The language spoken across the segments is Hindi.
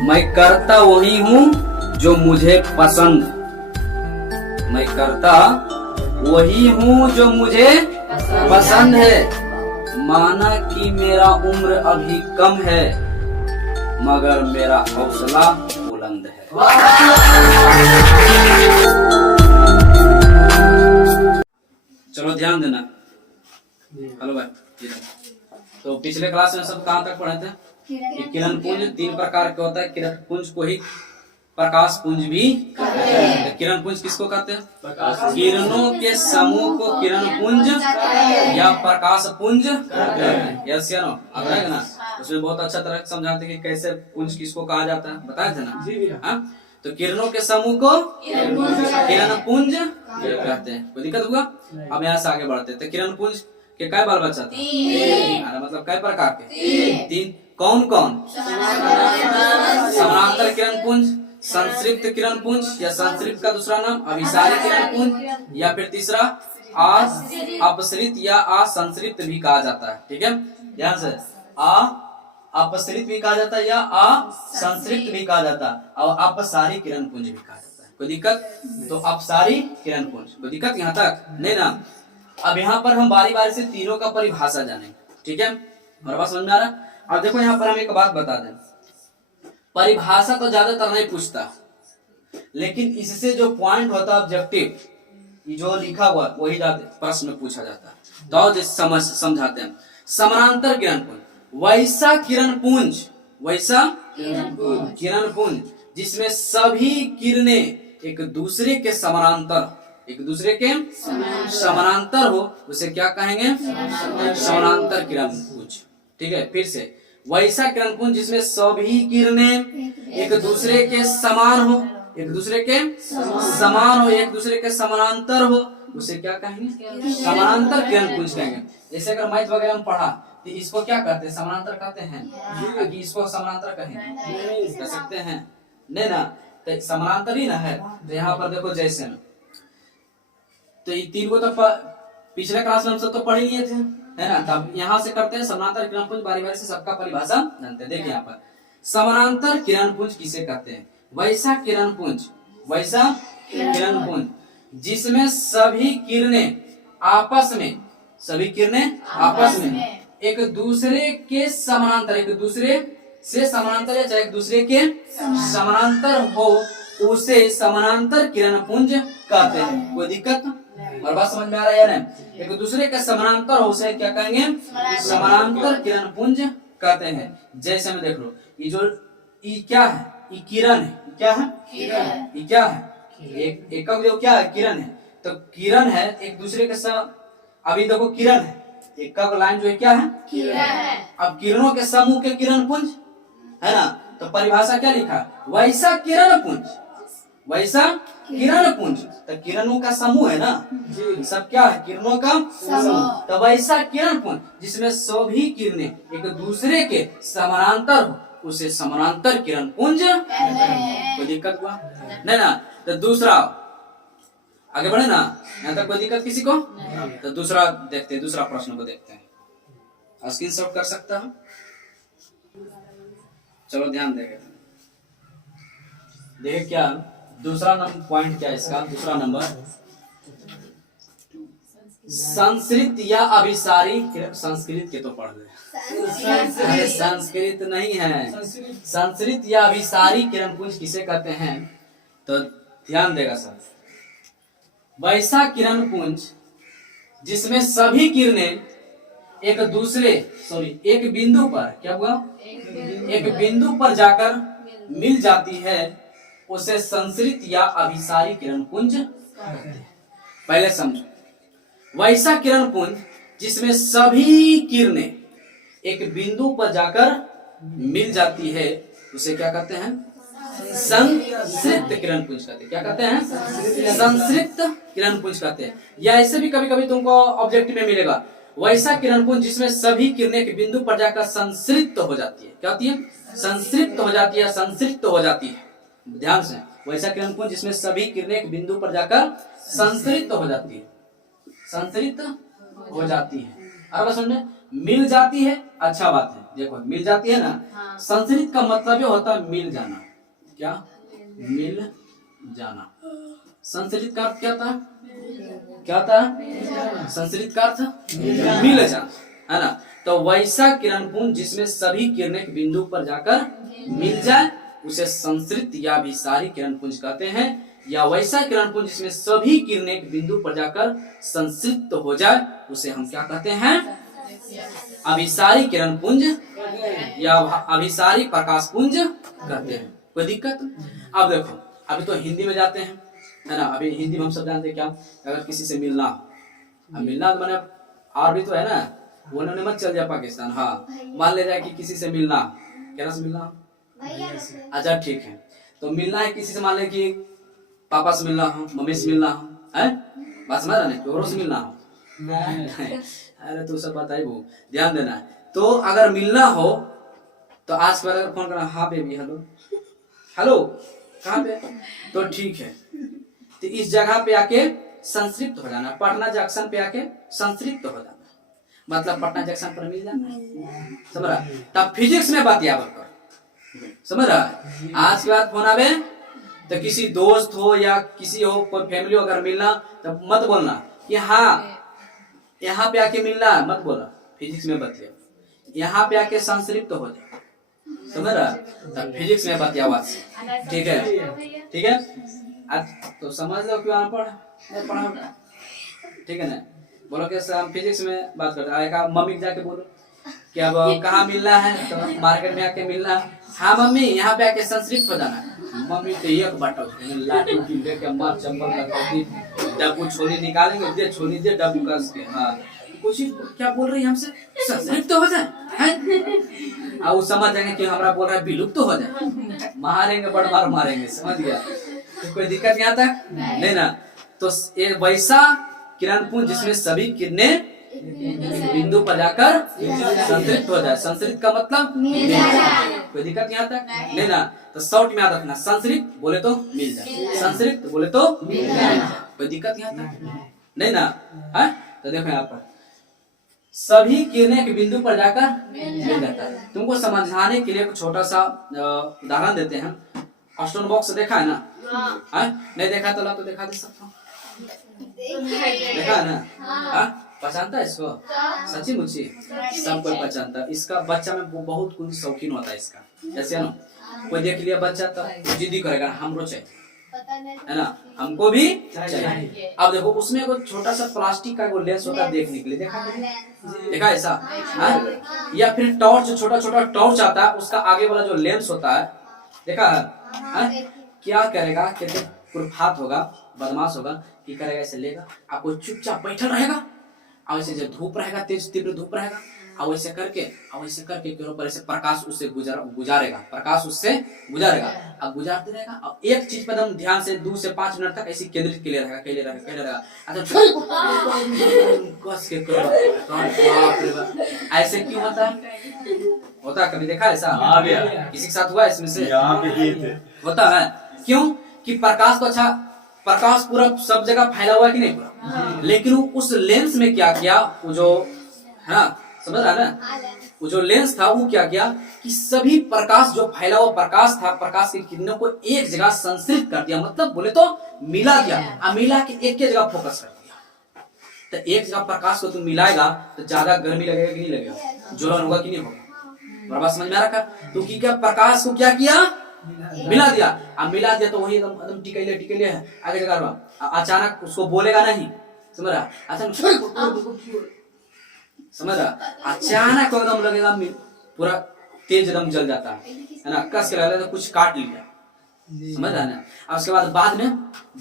मैं करता वही हूँ जो मुझे पसंद। मैं करता वही हूँ जो मुझे पसंद है। माना कि मेरा उम्र अभी कम है, मगर मेरा हौसला बुलंद है। चलो ध्यान देना। हेलो भाई, तो पिछले क्लास में सब कहाँ तक पढ़े थे कि किरण पुंज 3 प्रकार के होता है। किरण पुंज को ही प्रकाश पुंज भी कहते हैं। किरण पुंज किसको कहते हैं? किरणों के समूह को किरण पुंज या प्रकाश पुंज कहते हैं। यस या नो? आप रहेगा ना, उसमें बहुत अच्छा तरह समझाते हैं कि कैसे पुंज किसको कहा जाता है, बताए थे ना। तो किरणों के समूह को किरण पुंज कहते हैं। कोई दिक्कत होगा? अब यहाँ से आगे बढ़ते हैं। तो किरण पुंज के काय बाल बच्चा था? 3। मतलब काय प्रकार के? 3। कौन कौन? समानांतर किरण पुंज, संतृप्त किरण पुंज या संतृप्त का दूसरा नाम अभिसारी किरण पुंज, या फिर तीसरा अपसरित या असंतृप्त भी कहा जाता है। ठीक है, ध्यान से, अपसरित भी कहा जाता है या असंतृप्त भी कहा जाता है, और अपसारी किरण पुंज भी कहा जाता है। कोई दिक्कत? तो अपसारी किरण पुंज, कोई दिक्कत यहाँ तक नहीं ना? अब यहाँ पर हम बारी बारी से तीनों का परिभाषा जानेंगे। ठीक है, हमारे बात समझ में आ रहा? अब देखो यहाँ पर हम एक बात बता दें, परिभाषा तो ज्यादातर नहीं पूछता, लेकिन इससे जो पॉइंट होता है ऑब्जेक्टिव, जो लिखा हुआ वही ज्यादा प्रश्न में पूछा जाता है। तो समझाते हैं। समानांतर किरण पुंज वैसा किरण पुंज, वैसा किरण पुंज जिसमें सभी किरणें एक दूसरे के समानांतर, एक दूसरे के समानांतर हो, उसे क्या कहेंगे? समानांतर किरण पुंज। ठीक है, फिर से, वैसा किरण पुंज जिसमें सभी किरणें एक दूसरे के समान हो, एक दूसरे के समान हो, एक दूसरे के समानांतर हो, उसे क्या कहेंगे? समानांतर किरण पुंज कहेंगे। जैसे अगर मैथ वगैरह में पढ़ा तो इसको क्या कहते हैं? समानांतर कहते हैं कि इसको समानांतर कहेंगे? कह सकते हैं नहीं ना? तो समानांतर ही ना है। तो यहाँ पर देखो, जैसे तो ये 3 को तो पिछले क्लास में हम सब तो पढ़ ही लिए थे, है ना? तब यहाँ से करते हैं समानांतर किरण पुंज, बारी बारी से सबका परिभाषा जानते हैं। देखिए यहाँ पर समानांतर किरण पुंज किसे कहते हैं? वैसा किरण पुंज, वैसा किरण पुंज जिसमें सभी किरणें आपस में, सभी किरणें आपस में एक दूसरे के समानांतर, एक दूसरे से समानांतर या चाहे एक दूसरे के समानांतर हो, उसे समानांतर किरण पुंज कहते हैं। कोई दिक्कत? और बात समझ में आ रहा है या नहीं? एक दूसरे के समानांतर हो, उसे क्या कहेंगे? समानांतर किरण पुंज कहते हैं। जैसे में देख लो, ये जो ये क्या है? ये किरण है। क्या है? ये क्या है? एक जो क्या है? किरण है। तो किरण है एक दूसरे के साथ। अभी देखो, किरण है, एक लाइन जो है क्या है? किरण है। अब किरणों के समूह के किरण पुंज है ना? तो परिभाषा क्या लिखा? वैसा किरण पुंज, वैसा किरण पुंज। तो किरणों का समूह है ना, सब क्या है? किरणों का समूह। तो वैसा किरण पुंज जिसमें सभी किरणें एक दूसरे के समानांतर हो, उसे समानांतर किरण पुंज। कोई दिक्कत हुआ नहीं ना? तो दूसरा, आगे बढ़े ना, यहाँ तक कोई दिक्कत किसी को? तो दूसरा देखते हैं, दूसरा प्रश्न को देखते हैं। स्क्रीन शॉट कर सकता है? चलो ध्यान देंगे। देखिए क्या दूसरा नंबर पॉइंट क्या है इसका? दूसरा नंबर, संस्कृत या अभिसारी। संस्कृत के तो पढ़ ले, संस्कृत नहीं है। संस्कृत या अभिसारी किरण पुंज किसे कहते हैं? तो ध्यान देगा सर, वैसा किरण पुंज जिसमें सभी किरणें एक दूसरे एक बिंदु पर, क्या हुआ? एक बिंदु पर जाकर मिल जाती है, उसे संस्कृत या अभिसारी किरण पुंज कहते हैं। पहले समझो, वैसा किरण पुंज जिसमें सभी किरणें एक बिंदु पर जाकर मिल जाती है, उसे क्या कहते हैं? संस्कृत किरण पुंज कहते हैं। क्या कहते हैं? संस्कृत किरण पुंज कहते हैं। या ऐसे भी कभी कभी तुमको ऑब्जेक्टिव में मिलेगा, वैसा किरण पुंज जिसमें सभी किरणें के बिंदु पर जाकर संस्कृत हो जाती है। क्या होती है? संस्कृत हो जाती है, संस्कृत हो जाती है। ध्यान से, वैसा किरण पुंज जिसमें सभी किरणें एक बिंदु पर जाकर संस्कृत हो जाती है, संस्कृत हो जाती है। और समझे, मिल जाती है, अच्छा बात है, देखो मिल जाती है ना, संस्कृत का मतलब ये होता है मिल जाना। क्या? मिल जाना। संस्कृत का अर्थ क्या था? क्या था? संस्कृत का अर्थ मिल जाना, है ना। तो वैसा किरणपुंज जिसमें सभी किरणें एक बिंदु पर जाकर मिल जाए उसे संस्कृत या अभिसारी किरणपुंज कहते हैं। या वैसा किरणपुंज जिसमें सभी किरणें एक बिंदु पर जाकर संतृप्त हो जाए उसे हम क्या कहते हैं? अभिसारी किरणपुंज या अभिसारी प्रकाशपुंज कहते हैं। कोई दिक्कत? अब देखो, अभी तो हिंदी में जाते हैं, है ना। अभी हिंदी में हम सब जानते हैं क्या, अगर किसी से मिलना, अब मिलना तो मैंने और भी तो है ना, वो उन्होंने मत चल जाए पाकिस्तान। हाँ, मान ले जाए कि किसी से मिलना, क्या से मिलना? अच्छा ठीक है, तो मिलना है किसी से, मान ले कि पापा से मिलना हो, मम्मी से मिलना हो, है बात समझ रहे? प्योरों से मिलना हो। अरे तू सब बताइए, वो ध्यान देना है। तो अगर मिलना हो तो आज के बाद अगर फोन करना, हाँ बेबी हेलो, हेलो कहाँ पे, तो ठीक है, तो इस जगह पे आके संतृप्त हो जाना, पटना जंक्शन पे आके संतृप्त हो जाना, मतलब पटना जंक्शन पर मिल जाना, समझ रहा? तब फिजिक्स में बात याद कर, समझ रहा? आज के बाद फोन आवे तो किसी दोस्त हो या किसी हो, कोई फैमिली हो, अगर मिलना तो मत बोलना कि हाँ यहाँ पे आके मिलना, मत बोला। फिजिक्स में बतिया, यहाँ पे आके संतृप्त हो जाए, समझ रहा? तब फिजिक्स में बतिया आवाज, ठीक है? ठीक है, आज तो समझ लो क्यों अनपढ़ नहीं पढ़ा, ठीक है ना। बोलो कि हम फिजिक्स में बात करते हैं, आएगा मम्मी जाके बोलो कि अब कहाँ मिलना है, तो मार्केट में आके मिलना। हाँ मम्मी यहाँ पे आके संतृप्त हो जाना। मम्मी तो एक बटो लाठी लेके मार चंबल करती, डब्बू छोरी निकालेंगे, दे छोरी दे डब्बू कस के। हाँ कुछ क्या बोल रही है हमसे, संतृप्त हो जाए, हैं? वो समझ जाएंगे कि हमारा बोल रहा है विलुप्त तो हो जाए, मारेंगे, बड़ मार मारेंगे, समझ गया? तो कोई दिक्कत नहीं आता नहीं ना। तो ये वैसा किरणपुंज जिसमें सभी किरणें बिंदु पर जाकर संतृप्त हो जाए। संतृप्त का मतलब कोई दिक्कत नहीं आता नहीं ना। तो शॉर्ट में याद रखना, संतृप्त बोले तो मिल जाए, संतृप्त बोले तो मिल जाए, कोई दिक्कत नहीं आता नहीं ना, है? तो देखो यहाँ पर सभी किरणें एक बिंदु पर जाकर मिल जाता है। तुमको समझाने के लिए एक छोटा सा उदाहरण देते हैं। ऑस्टोन बॉक्स देखा है ना? नहीं देखा तो ला तो दिखा दे सकता हूँ, देखा है ना? पहचानता है इसको? सच्ची मुच्ची सब कोई पहचानता है। इसका बच्चा में वो बहुत कुछ शौकीन होता है इसका, जैसे ना कोई देख लिया बच्चा तो जिद्दी करेगा हमको चाहिए, है ना, हमको भी चाहिए। अब देखो उसमें वो छोटा सा प्लास्टिक का वो लेंस होता है देखने के लिए, देखा ऐसा? या फिर टॉर्च, छोटा छोटा टॉर्च आता है, उसका आगे वाला जो लेंस होता है देखा है? क्या करेगा? कहते कुरफात होगा, बदमाश होगा, कि करेगा ऐसे लेगा, आपको चुपचाप बैठा रहेगा, और ऐसे जो धूप रहेगा, तेज तीव्र धूप रहेगा, और वैसे करके के ऊपर ऐसे प्रकाश उससे गुजारेगा, प्रकाश उससे गुजारेगा, अब गुजारते रहेगा। अब एक चीज पर एकदम ध्यान से 2 से 5 मिनट तक ऐसे केंद्रित के लिए रहेगा, अच्छा कस के ऐसे क्यों होता है? कभी देखा ऐसा? किसी के साथ हुआ इसमें से? होता है क्यों? कि प्रकाश को, अच्छा प्रकाश पूरा सब जगह फैला हुआ है कि नहीं पूरा, लेकिन उस लेंस में क्या किया, वो जो है ना, समझ रहा है ना, वो जो लेंस था वो क्या किया कि सभी प्रकाश जो फैला हुआ प्रकाश था, प्रकाश की किरणों को एक जगह संतृप्त कर दिया, मतलब बोले तो मिला दिया, और मिला के एक जगह फोकस कर दिया। तो एक जगह प्रकाश को तुम मिलाएगा तो ज्यादा गर्मी लगेगा कि नहीं लगेगा, ज्वलन होगा कि नहीं होगा? बराबर समझ में आ रखा? तो क्या प्रकाश को क्या किया, मिला दिया। अब मिला दिया तो वही एकदम टिकैले है आगे जगह, अचानक उसको बोलेगा नहीं, समझ रहा? अचानक समझ रहा, अचानक एकदम लगेगा पूरा तेज एकदम जल जाता है ना, कस के लगेगा तो कुछ काट लिया, समझ रहा ना। और उसके बाद में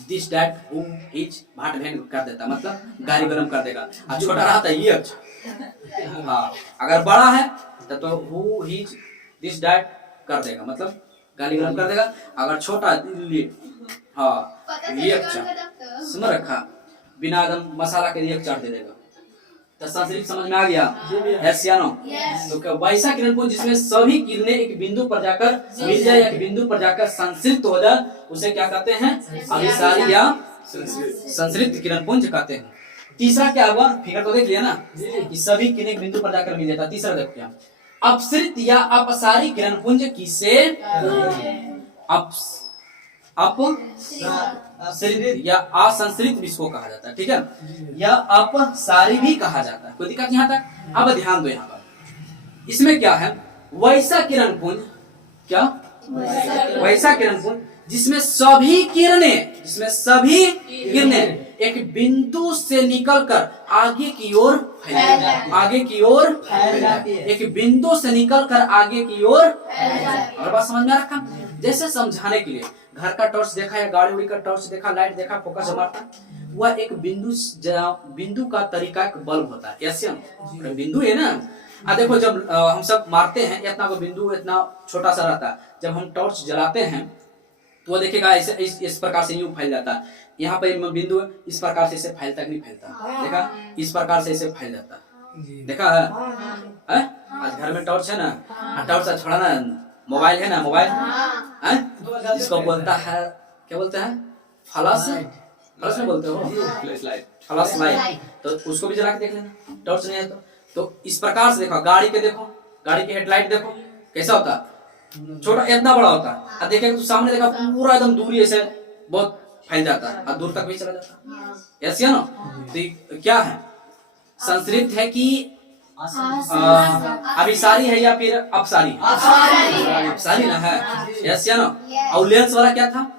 दिस डैट हु हिच भाट भेन कर देता, मतलब गाली गरम कर देगा। और छोटा रहा था ये अच्छा, हाँ अगर बड़ा है तो हु हिच दिस डैट कर देगा, मतलब गाली गरम कर देगा। अगर छोटा हाँ ये अच्छा, समझ रखा, बिना एकदम मसाला के लिए चाट दे देगा। तो संस्कृत समझ में आ गया? तो वैसा किरणपुंज जिसमें सभी किरणें एक बिंदु पर जाकर मिल जाए या बिंदु पर जाकर संतृप्त हो जाए उसे क्या कहते हैं? अभिसारी या संतृप्त किरणपुंज कहते हैं। तीसरा क्या हुआ? फिगर तो देख लिया ना कि सभी किरणें एक बिंदु पर जाकर मिल जाता। तीसरा देखो क्या, अपसरित या अपसारी किरण पुंज किसे अपसरित या असंसरित भी इसको कहा जाता है, ठीक है। या अपसारी भी कहा जाता है, कोई दिक्कत यहाँ तक। अब ध्यान दो, यहाँ पर इसमें क्या है, वैसा किरण पुंज, क्या वैसा किरण पुंज जिसमें सभी किरणें एक बिंदु से निकलकर आगे की ओर एक बिंदु से निकलकर आगे की ओर। और बात समझ में आ रखा। जैसे समझाने के लिए घर का टॉर्च देखा या गाड़ी उड़ी का टॉर्च देखा, लाइट देखा, फोकस मारता, वह एक बिंदु का तरीका एक बल्ब होता है, ऐसे बिंदु है ना। देखो जब हम सब मारते हैं, इतना को बिंदु इतना छोटा सा रहता है, जब हम टॉर्च जलाते हैं तो वो देखेगा ऐसे इस प्रकार से यूं फैल जाता है। यहाँ पे बिंदु इस प्रकार से इसे फैलता नहीं फैलता, देखा, इस प्रकार से इसे फैल जाता, देखा है? आज घर में टॉर्च है ना, टॉर्च छोड़ा ना, मोबाइल है ना, मोबाइल इसको बोलता है, क्या बोलते हैं, फ्लैश में बोलते हो, फ्लैश लाइट। तो उसको भी जला के देख लेना, टॉर्च नहीं है तो इस प्रकार से देखो, गाड़ी के हेडलाइट देखो कैसा होता है, छोटा इतना बड़ा होता है, और देखेगा तो सामने देखा पूरा एकदम दूरी ऐसे बहुत फैल जाता है और दूर तक भी चला जाता है, ऐसे है ना। तो क्या है, संस्कृत है कि अभिसारी है या फिर अपसारी? अपसारी ना है, ऐसे है ना। और लेंस वाला क्या था,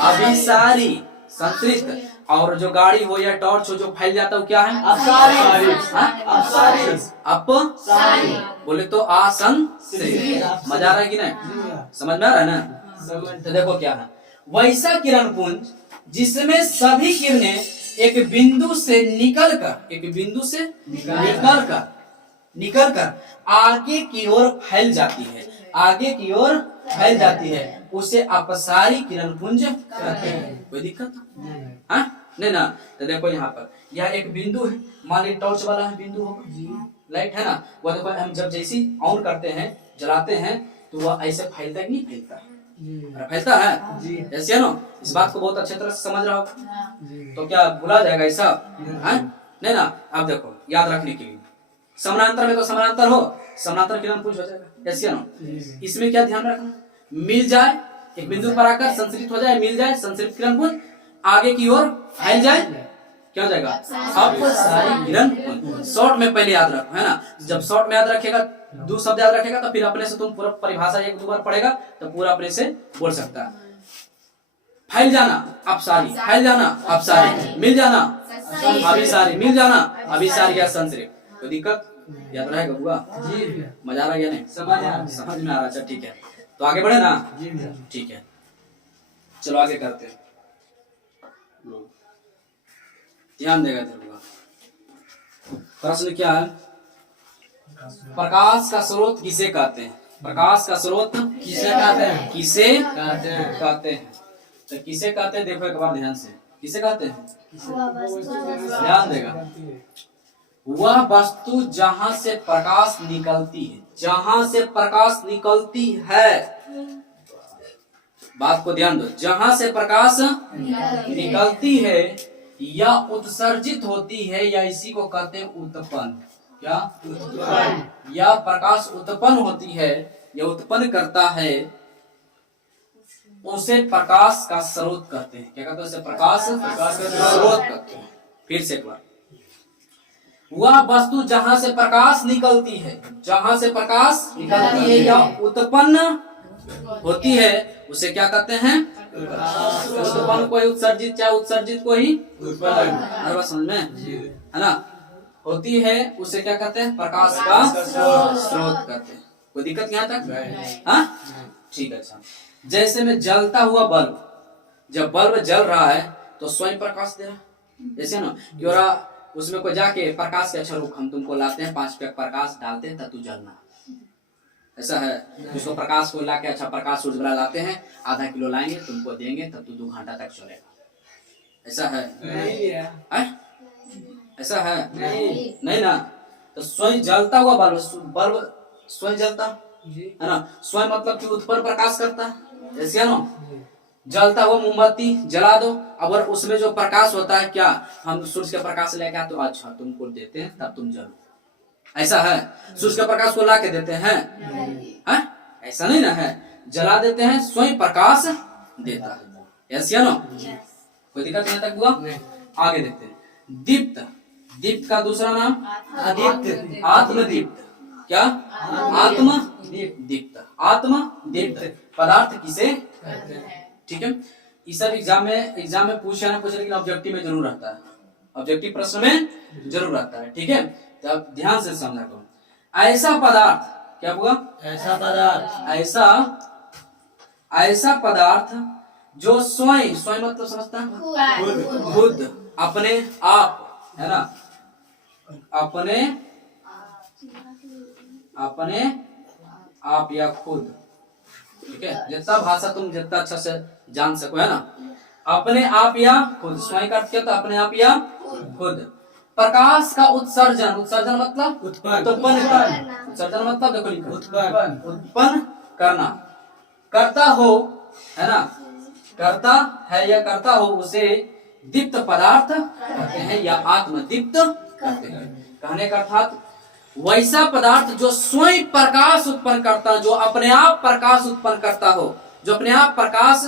अभिसारी संस्कृत। और जो गाड़ी हो या टॉर्च हो जो फैल जाता है वो क्या है, अपसारी। बोले तो असंसरित। मजा आ रहा है कि नहीं, समझ में आ रहा है ना। तो देखो क्या है, वैसा किरण पुंज जिसमें सभी किरणें एक बिंदु से निकलकर आगे की ओर फैल जाती है, उसे अपसारी किरण पुंज कहते हैं। कोई दिक्कत नहीं ना। तो देखो यहाँ पर यह एक बिंदु है, मान ली टॉर्च वाला है बिंदु होगा, लाइट है ना, वो देखो हम जब जैसे ऑन करते हैं, जलाते हैं, तो वह ऐसे फैलता है कि नहीं फैलता, फैलता है, ऐसे है ना। इस बात को बहुत अच्छे तरह से समझ रहा हो, तो क्या भुला जाएगा ऐसा है नहीं ना। आप देखो याद रखने के लिए, समानांतर में तो समानांतर किरण पुंज हो जाएगा, ऐसे है ना। इसमें क्या ध्यान रखना, मिल जाए एक बिंदु पर आकर संसरित हो जाए, मिल जाए संसरित किरण पुंज, आगे की ओर फैल जाए, क्या हो जाएगा, अपसारी किरण पुंज। शॉर्ट में पहले याद रखो, है ना। जब शॉर्ट में याद रखेगा, दो शब्द याद रखेगा, तो फिर अपने से तुम पूरा परिभाषा एक दो बार पढ़ेगा तो पूरा अपने से बोल सकता है। फैल जाना अपसारी, फैल जाना अपसारी, मिल जाना अभिसारी, मिल जाना अभिसारी या संसरित। कोई दिक्कत, याद रहेगा हुआ जी, मजा आ रहा है या नहीं, समझ में आ रहा। अच्छा ठीक है, तो आगे बढ़े ना जी, ठीक है, चलो आगे करते हैं। ध्यान देगा प्रश्न क्या है, प्रकाश का स्रोत किसे कहते हैं, प्रकाश का स्रोत किसे कहते हैं, तो किसे कहते हैं, देखो एक बार ध्यान से, किसे कहते हैं, ध्यान देगा, वह वस्तु जहां से प्रकाश निकलती है, बात को ध्यान दो, जहां से प्रकाश निकलती है या उत्सर्जित होती है, या इसी को कहते हैं उत्पन्न, क्या उत्पन्न, या प्रकाश उत्पन्न होती है या उत्पन्न करता है, उसे प्रकाश का स्रोत कहते हैं। क्या कहते हैं, उसे प्रकाश का स्रोत कहते हैं। फिर से एक बार, वह वस्तु जहां से प्रकाश निकलती है या उत्पन्न होती है, उसे क्या कहते हैं, उत्पन्न को ही उत्सर्जित, चाहे उत्सर्जित को ही उत्पन्न, समझ में है ना, होती है, उसे क्या कहते हैं, प्रकाश का स्रोत कहते हैं। कोई दिक्कत यहाँ तक, हाँ ठीक है। अच्छा, जैसे में जलता हुआ बल्ब, जब बल्ब जल रहा है तो स्वयं प्रकाश दे रहा है, जैसे ना कि उसमें को जाके प्रकाश के अच्छा रूप हम तुमको लाते हैं, 5 पैक प्रकाश डालते हैं तब तू जलना, ऐसा है। उसको प्रकाश को लाके अच्छा प्रकाश सूर्य वाला लाते हैं, आधा किलो लाएंगे तुमको देंगे, तब तू 2 घंटा तक चलेगा, ऐसा है नहीं है? ऐसा है नहीं ना। तो स्वयं जलता हुआ बल्ब स्वयं जलता है ना, स्वयं मतलब कि उत्पन्न प्रकाश करता है, ऐसे है ना। जलता हुआ मोमबत्ती जला दो, अगर उसमें जो प्रकाश होता है, क्या हम सूर्य के प्रकाश लेके आते तो अच्छा तुमको देते हैं तब तुम जलो, ऐसा है? सूरज के प्रकाश को ला के देते हैं? ऐसा नहीं ना है, जला देते हैं, स्वयं प्रकाश देता है। यस या नो? कोई दिक्कत यहाँ तक हुआ? आगे देखते हैं। दीप्त, दीप्त का दूसरा नाम आत्मदीप्त। क्या? आत्मदीप्त। आत्मदीप्त पदार्थ किसे? ठीक है, ये सब एग्जाम में पूछे ना पूछे, लेकिन ऑब्जेक्टिव में जरूर रहता है, ऑब्जेक्टिव प्रश्न में जरूर रहता है। ठीक है, तो अब ध्यान से समझा करो। ऐसा पदार्थ, क्या हुआ? ऐसा पदार्थ, ऐसा पदार्थ जो स्वयं, स्वयं मतलब समझता है? खुद, अपने आप, है ना, अपने आप या खुद। ठीक है, जितना भाषा तुम जितना अच्छा से जान सको, है ना, अपने आप या खुद। स्वयं का अर्थ क्या था? अपने आप या खुद। प्रकाश का उत्सर्जन, उत्सर्जन मतलब उत्पन्न करना, उत्सर्जन मतलब देखो लिखो, उत्पन्न करना, करता हो, है ना, करता है या करता हो, उसे दीप्त पदार्थ कहते हैं या आत्मदीप्त कहते हैं। कहने का अर्थात वैसा पदार्थ जो स्वयं प्रकाश उत्पन्न करता, जो अपने आप प्रकाश उत्पन्न करता हो, जो अपने आप प्रकाश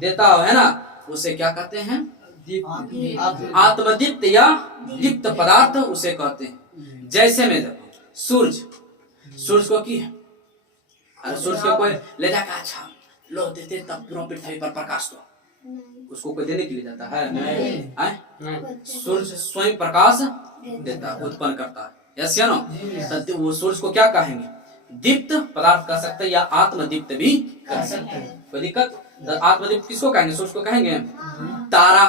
देता हो, है ना, उसे क्या कहते हैं? आत्मदीप्त या दीप्त पदार्थ उसे कहते हैं। जैसे में देखो, सूरज, सूरज को की है, अरे सूरज को कोई ले जाकर अच्छा लो देते तब पूरा पृथ्वी पर प्रकाश, तो उसको कोई देने के लिए जाता है? नहीं। सूरज स्वयं प्रकाश देता है, उत्पन्न करता है। यस या नो? तो वो सूरज को क्या कहेंगे? दीप्त पदार्थ कह सकते हैं या आत्मदीप्त भी कह सकते हैं। कोई दिक्कत? तो आत्मदीप्त किसको कहेंगे? सूरज को कहेंगे। तारा,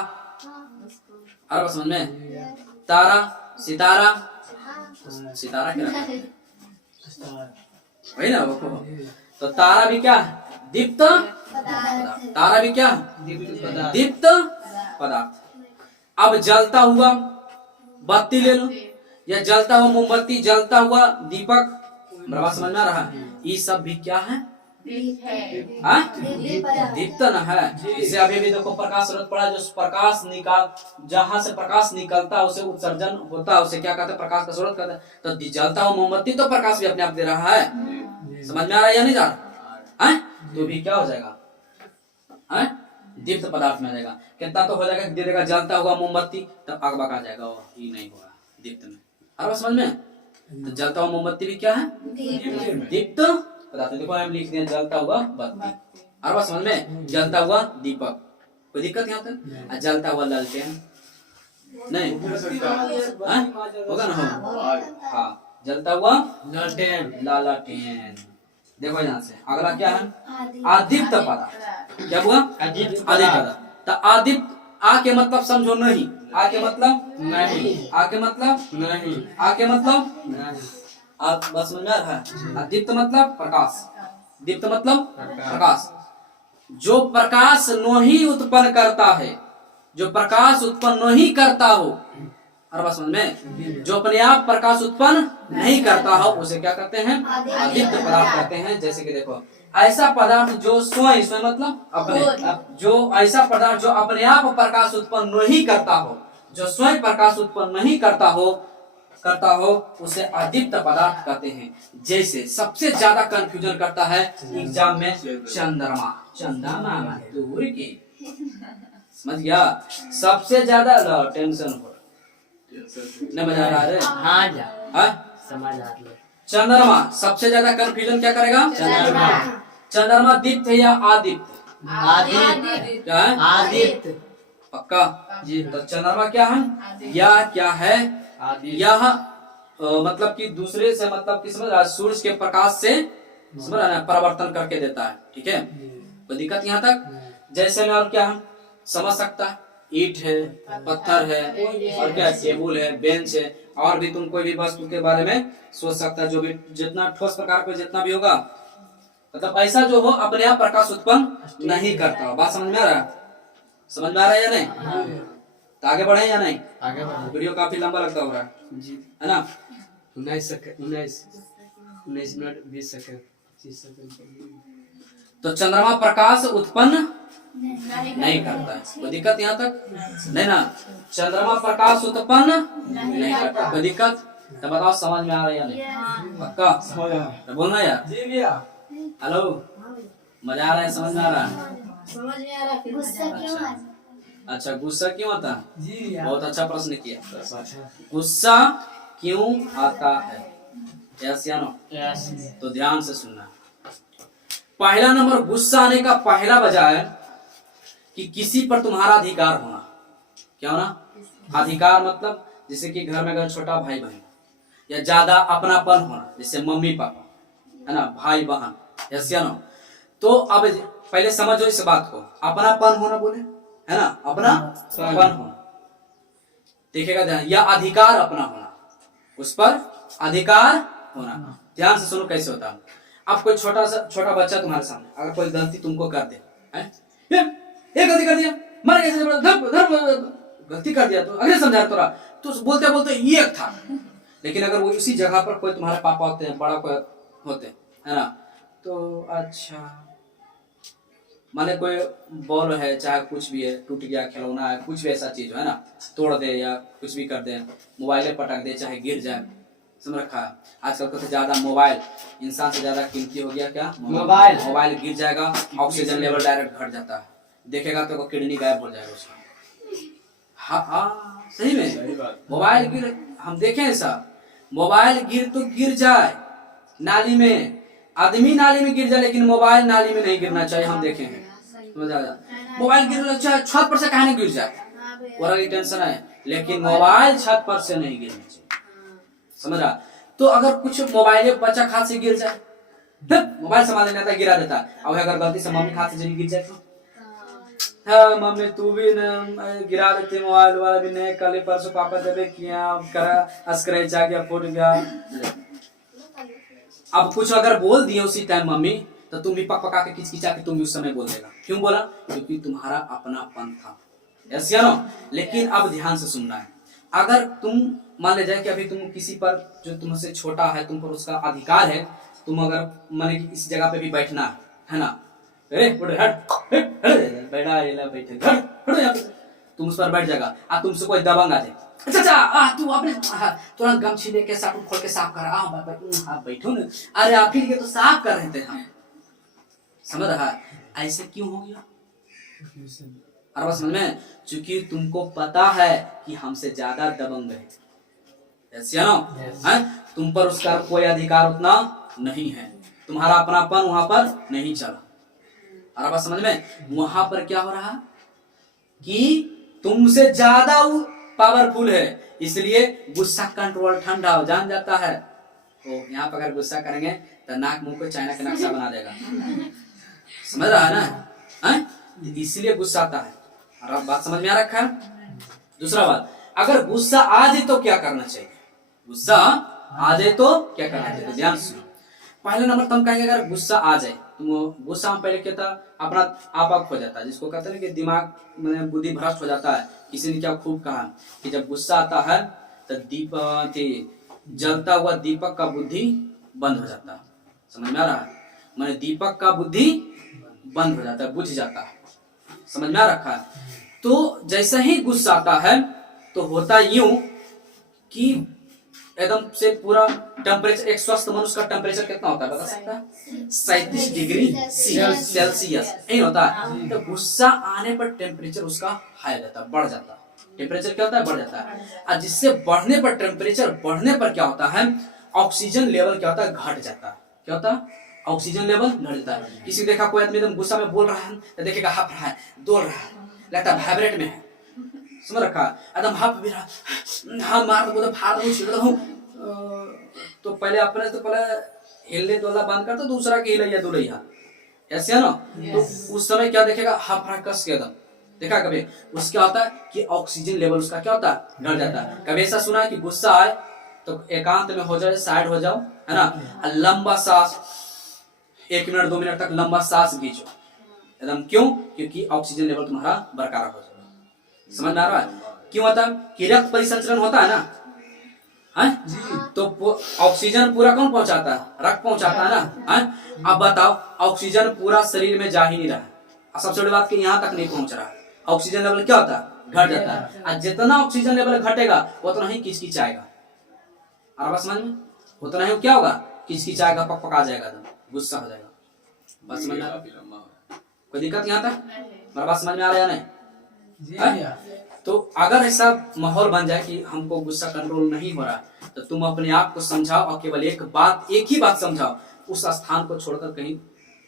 अरे समझ में? तारा, सितारा, सितारा क्या है? वही ना वो। तो तारा भी क्या है? दीप्त पदार्थ। तारा भी क्या? दीप्त पदार्थ। अब जलता हुआ बत्ती ले लो, या जलता हुआ मोमबत्ती, जलता हुआ दीपक, बराबर समझ में आ रहा है? ये सब भी क्या है? दीप्त न है। इसे अभी भी देखो प्रकाश जरूरत पड़ा, जो प्रकाश निकाल, जहां से प्रकाश निकलता है उसे उत्सर्जन होता है, उसे क्या कहते हैं? प्रकाश का स्रोत कहते हैं। तो जलता हुआ मोमबत्ती तो प्रकाश भी अपने आप दे रहा है। समझ में आ रहा है या नहीं जा रहा? तो भी क्या हो जाएगा? दीप्त पदार्थ में आ जाएगा। कितना तो हो जाएगा, दे देगा जलता हुआ मोमबत्ती, तब आग बका जाएगा, ये नहीं होगा दीप्त में। अरे समझ में? तो जलता हुआ मोमबत्ती भी क्या है? दीप्त पदार्थ। देखो हम लिख दिए जलता हुआ बत्ती। अरे समझ में? जलता हुआ दीपक, कोई दिक्कत यहाँ तक? जलता हुआ लालटेन नहीं होगा ना? हाँ, जलता हुआ लालटेन, लालटेन। देखो यहाँ से अगला क्या है? आदीप्त पदार्थ। क्या हुआ? आदीप्त पदार्थ। तो आदीप्त, आ के मतलब समझो नहीं, आ के मतलब नहीं, आ के मतलब नहीं, आ के मतलब नहीं। आप बस समझ में आ रहा है? दीप्त मतलब प्रकाश, दीप्त मतलब प्रकाश। जो प्रकाश नहीं उत्पन्न करता है, जो प्रकाश उत्पन्न नहीं करता हो, और बस समझ में? जो अपने आप प्रकाश उत्पन्न नहीं करता हो, उसे क्या कहते हैं? अदीप्त पदार्थ कहते हैं। जैसे कि देखो, ऐसा पदार्थ जो स्वयं, स्वयं मतलब अपने, जो ऐसा पदार्थ जो अपने आप प्रकाश उत्पन्न नहीं करता हो, जो स्वयं प्रकाश उत्पन्न नहीं करता हो, उसे अदीप्त पदार्थ कहते हैं। जैसे सबसे ज्यादा कंफ्यूजन करता है एग्जाम में चंद्रमा, चंद्रमा दूर की, समझ गया? सबसे ज्यादा टेंशन हो न बजा रहा है? हाँ जा समझ आ गया। चंद्रमा सबसे ज्यादा कंफ्यूजन क्या करेगा? चंद्रमा। चंद्रमा दीप्त है या आदित्य? आदित्य, क्या है? आदित्य। पक्का जी। तो चंद्रमा क्या है? यह क्या है? यह मतलब कि दूसरे से, मतलब कि समझ रहा है? सूरज के प्रकाश से समझ रहा है, परिवर्तन करके देता है। ठीक है, कोई दिक्कत यहाँ तक? जैसे में और क्या है समझ सकता है? ईंट है, पत्थर है, और क्या? टेबुल है, बेंच है, और भी तुम कोई भी वस्तु के बारे में सोच सकता है, जो भी जितना ठोस प्रकार का जितना भी होगा, मतलब ऐसा जो हो अपने आप प्रकाश उत्पन्न नहीं करता। बात समझ में आ रहा है? समझ में आ रहा है या नहीं? तो आगे बढ़े या नहीं? आगे बढ़ो। वीडियो काफी लंबा लगता हो रहा है जी, है ना? 19 मिनट 20 सेकंड 25 सेकंड। तो चंद्रमा प्रकाश उत्पन्न नहीं करता है, कोई दिक्कत यहाँ तक? नहीं ना? चंद्रमा प्रकाश उत्पन्न नहीं करता, कोई दिक्कत? तो बताओ समझ में आ रहा है या नहीं? पक्का तो बोलना यार। जी भैया। हेलो, मजा आ रहा है, समझ में आ रहा है? समझ में आ रहा है। गुस्सा क्यों है? अच्छा, गुस्सा क्यों आता है? जी भैया। बहुत अच्छा प्रश्न किया। गुस्सा क्यों आता है? यस या नो? यस। तो ध्यान से सुनना। पहला नंबर, गुस्सा आने का पहला वजह है कि किसी पर तुम्हारा अधिकार होना। क्या होना? अधिकार मतलब जैसे कि घर में अगर छोटा भाई बहन या ज्यादा अपनापन होना, जैसे मम्मी पापा, है ना, भाई बहन, यस या नो? तो अब पहले समझो इस बात को, अपनापन होना बोले, है ना, अपनापन होना, देखिएगा ध्यान, या अधिकार अपना होना, उस पर अधिकार होना। ध्यान से सुनो कैसे होता है। अब कोई छोटा बच्चा तुम्हारे सामने अगर कोई गलती तुमको कर दे, ये गलती कर दिया, मर गए, गलती कर दिया, तो अगले समझा तोरा, तो बोलते बोलते ये था। लेकिन अगर वो उसी जगह पर कोई तुम्हारे पापा होते हैं, बड़ा कोई होते, है ना, तो अच्छा, माने कोई बॉल है, चाहे कुछ भी है, टूट गया, खिलौना है, कुछ भी ऐसा चीज है ना, तोड़ दे या कुछ भी कर दे, मोबाइल पटक दे, चाहे गिर जाए, समझ रखा है। आजकल तो ज्यादा मोबाइल इंसान से ज्यादा कीमती हो गया। क्या? मोबाइल गिर जाएगा, ऑक्सीजन लेवल डायरेक्ट घट जाता है, देखेगा तो किडनी गायब हो जाएगा उसका। हाँ सही में, मोबाइल गिर, हम देखें ऐसा, मोबाइल गिर तो गिर जाए नाली में, आदमी नाली में गिर जाए, लेकिन मोबाइल नाली में नहीं गिरना चाहिए, हम देखे हैं। मोबाइल गिर चाहे छत पर से कहीं गिर जाए, पूरा टेंशन है, लेकिन मोबाइल छत पर से नहीं गिरना चाहिए, समझ रहा? तो अगर कुछ मोबाइल बच्चा हाथ से गिर जाए, मोबाइल संभाल लेता, गिरा देता, और अगर गलती से मम्मी हाथ से गिर जाए तो, हाँ मम्मी तू भी न गिरा देती मोबाइल वाला भी नहीं, कल परसों पापा देवे किया, करा स्क्रैच आ गया, फूट गया। अब कुछ अगर बोल दिए उसी टाइम मम्मी, तो तुम भी पका के किचकिचा के तुम भी उस समय बोल देगा। क्यों बोला? क्योंकि तुम्हारा अपनापन था, यस या नो? लेकिन अब ध्यान से सुनना है, अगर तुम मान ले जाए कि अभी तुम किसी पर जो तुमसे छोटा है, तुम पर उसका अधिकार है, तुम अगर माने कि इस जगह पे भी बैठना है ना, तुम उस पर बैठ जाएगा, अब तुमसे कोई दबंग आ जाए, अच्छा तू अपने तुरंत गमछी लेके साबुन खोल के साफ कर, बैठो ना, अरे आप फिर ये तो साफ कर रहे थे हम, समझ रहा? ऐसे क्यों हो गया? अरे समझ में, क्योंकि तुमको पता है कि हमसे ज्यादा दबंग है, तुम पर उसका कोई अधिकार उतना नहीं है, तुम्हारा अपनापन वहां पर नहीं चला। और बात समझ में, वहां पर क्या हो रहा कि तुमसे ज्यादा पावरफुल है, इसलिए गुस्सा कंट्रोल ठंडा हो जान जाता है। तो यहाँ पर अगर गुस्सा करेंगे तो नाक मुंह को चाइना का नक्शा बना देगा, समझ रहा है ना? इसलिए गुस्सा आता है। और बात समझ में आ रखा है? दूसरा बात, अगर गुस्सा आ जाए तो क्या करना चाहिए? गुस्सा आ जाए तो क्या करना चाहिए? तो ध्यान सुनो। पहले नंबर तुम कहेंगे अगर गुस्सा आ जाए, तुम गुस्सा में पहले क्या था, अपना आपा खो जाता है, जिसको कहते हैं कि दिमाग में बुद्धि भ्रष्ट हो जाता है। किसी ने क्या खूब कहा कि जब गुस्सा आता है तो जलता हुआ दीपक का बुद्धि बंद हो जाता है, समझ में आ रहा है? मैंने दीपक का बुद्धि बंद हो जाता है, बुझ जाता है, समझ में आ रखा है? तो जैसे ही गुस्सा आता है तो होता यूं कि एकदम से पूरा टेम्परेचर, एक स्वस्थ मनुष्य का टेम्परेचर कितना होता है बता सकता है? 37 डिग्री सेल्सियस नहीं होता है। तो गुस्सा आने पर टेम्परेचर उसका हाई हो जाता है, बढ़ जाता है, टेम्परेचर क्या होता है? बढ़ जाता है। और जिससे बढ़ने पर, टेम्परेचर बढ़ने पर क्या होता है? ऑक्सीजन लेवल क्या होता है? घट जाता है। क्या होता है? ऑक्सीजन लेवल घट जाता है। किसी देखा कोई आदमी एकदम गुस्सा में बोल रहा है तो देखेगा हफ रहा है, डोल रहा है, लगता है वाइब्रेट में है, समझ रखा? एकदम हफ भी रहा, हाँ मार दो, फाड़ दो, छीड़ दो, तो पहले अपने तो पहले हिलने डोला बंद कर, तो दूसरा के हिलैया दुलैया, ऐसे है ना? तो उस समय क्या देखेगा? हफ रहा कस के एकदम, देखा कभी? उसका होता है कि ऑक्सीजन लेवल उसका क्या होता है? घट जाता है। कभी ऐसा सुना है कि गुस्सा आए तो एकांत में हो जाए, साइड हो जाओ, है ना, लंबा सांस 1 मिनट 2 मिनट तक लंबा सांस खींचो एकदम। क्यों? क्योंकि ऑक्सीजन लेवल तुम्हारा बरकरार हो जाएगा। समझ में आ रहा है? क्यों होता है? कि रक्त परिसंचरण होता है ना, है? तो ऑक्सीजन पूरा कौन पहुंचाता है? रक्त पहुंचाता है ना, है? अब बताओ, ऑक्सीजन पूरा शरीर में जा ही नहीं रहा है, सबसे बड़ी बात कि यहाँ तक नहीं पहुंच रहा है, ऑक्सीजन लेवल क्या होता है? घट जाता है। और जितना ऑक्सीजन लेवल घटेगा उतना ही किचकिचाएगा, और बस समझ में उतना ही क्या होगा, किचकिचाएगा, पका जाएगा, तो गुस्सा हो जाएगा। बस समझ में आ रहा? कोई दिक्कत यहाँ तक? मेरा बात समझ में आ रहा है या नहीं? तो अगर ऐसा माहौल बन जाए कि हमको गुस्सा कंट्रोल नहीं हो रहा, तो तुम अपने आप को समझाओ और केवल एक ही बात समझाओ, उस स्थान को छोड़कर कहीं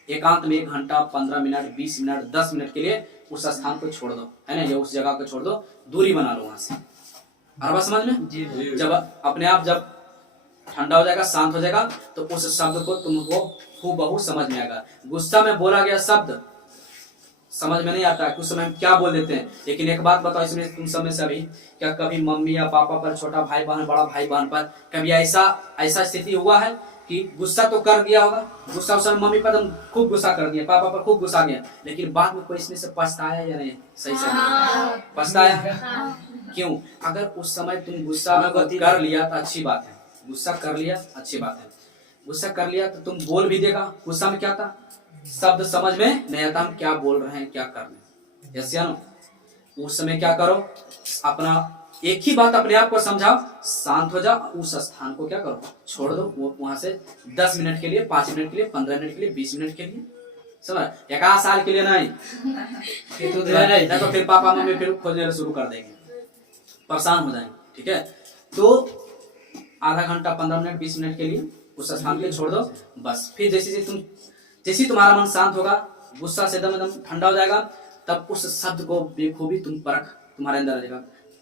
एकांत में 1 घंटा 15 मिनट 20 मिनट 10 मिनट के लिए उस स्थान को छोड़ दो, है ना, या उस जगह को छोड़ दो, दूरी बना लो वहां से। और बात समझ में? जब अपने आप जब ठंडा हो जाएगा, शांत हो जाएगा, तो उस शब्द को तुमको हूबहू समझ में आएगा। गुस्सा में बोला गया शब्द समझ में नहीं आता है, कुछ समय हम क्या बोल देते हैं। लेकिन एक बात बताओ, इसमें तुम समय से अभी क्या कभी मम्मी या पापा पर, छोटा भाई बहन, बड़ा भाई बहन पर कभी ऐसा स्थिति हुआ है कि गुस्सा तो कर दिया होगा, गुस्सा उस समय मम्मी पर तुम खूब गुस्सा कर दिया, पापा पर खूब गुस्सा गया, लेकिन बाद में कोई इसमें से पछताया या नहीं? सही से पछताया? क्यों? अगर उस समय तुम गुस्सा कर लिया तो अच्छी बात है, गुस्सा कर लिया अच्छी बात है, गुस्सा कर लिया तो तुम बोल भी देगा। गुस्सा में क्या था, शब्द समझ में नहीं आता हम क्या बोल रहे हैं, क्या कर रहे हैं, यस या नो? उस समय क्या करो, अपना एक ही बात अपने आप को समझाओ, शांत हो जाओ, उस स्थान को क्या करो, छोड़ दो, वो वहां से 10 मिनट के लिए, 5 मिनट के लिए, 15 मिनट के लिए, 20 मिनट के लिए, समझ, 1 साल के लिए नहीं, तो फिर पापा मम्मी फिर खोजने शुरू कर देंगे, परेशान हो जाएंगे, ठीक है? तो आधा घंटा 15 मिनट 20 मिनट के लिए उस स्थान पे छोड़ दो, बस। फिर जैसे तुम्हारा मन शांत होगा, गुस्सा से एकदम ठंडा हो जाएगा, तब उस शब्द को बेखूबी तुम परख तुम्हारे अंदर आ जाएगा,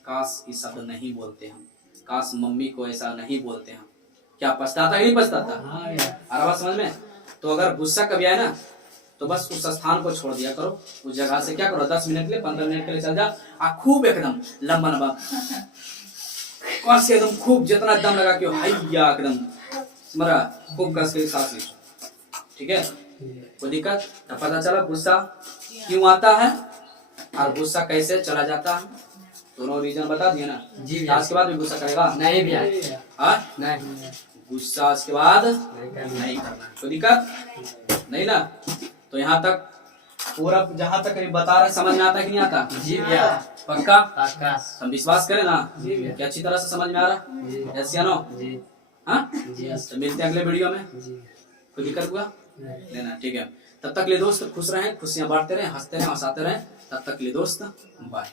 काश ये शब्द नहीं बोलते हम, काश मम्मी को ऐसा नहीं बोलते हम, क्या पछताता कि नहीं पछताता? आवाज समझ में? तो अगर गुस्सा कभी आए ना, तो बस उस स्थान को छोड़ दिया करो, उस जगह से क्या करो, 10 मिनट के लिए 15 मिनट के लिए चल जा, खूब एकदम लंबा लंबा कस के एकदम खूब जितना दम लगा के हैया एकदम मरा खूब कस के सांस ली, ठीक है? कोई दिक्कत? तो पता चला गुस्सा क्यों आता है और गुस्सा कैसे चला जाता है, दोनों रीजन बता दिए ना जी। आज के बाद भी गुस्सा करेगा नहीं भैया, नहीं गुस्सा आज के बाद नहीं करना, कोई दिक्कत नहीं ना? तो यहाँ तक पूरा जहाँ तक बता रहे समझ में आता कि नहीं आता? जी भैया, पक्का? हम विश्वास करें ना जी कि अच्छी तरह से समझ में आ रहा? यस या नो? जी हाँ, जी, तो मिलते हैं अगले वीडियो में। जी, कोई दिक्कत हुआ लेना, ठीक है? तब तक ले दोस्त खुश रहें, खुशियां बांटते रहें, हंसते रहें, हंसाते रहें, तब तक ले दोस्त बाय।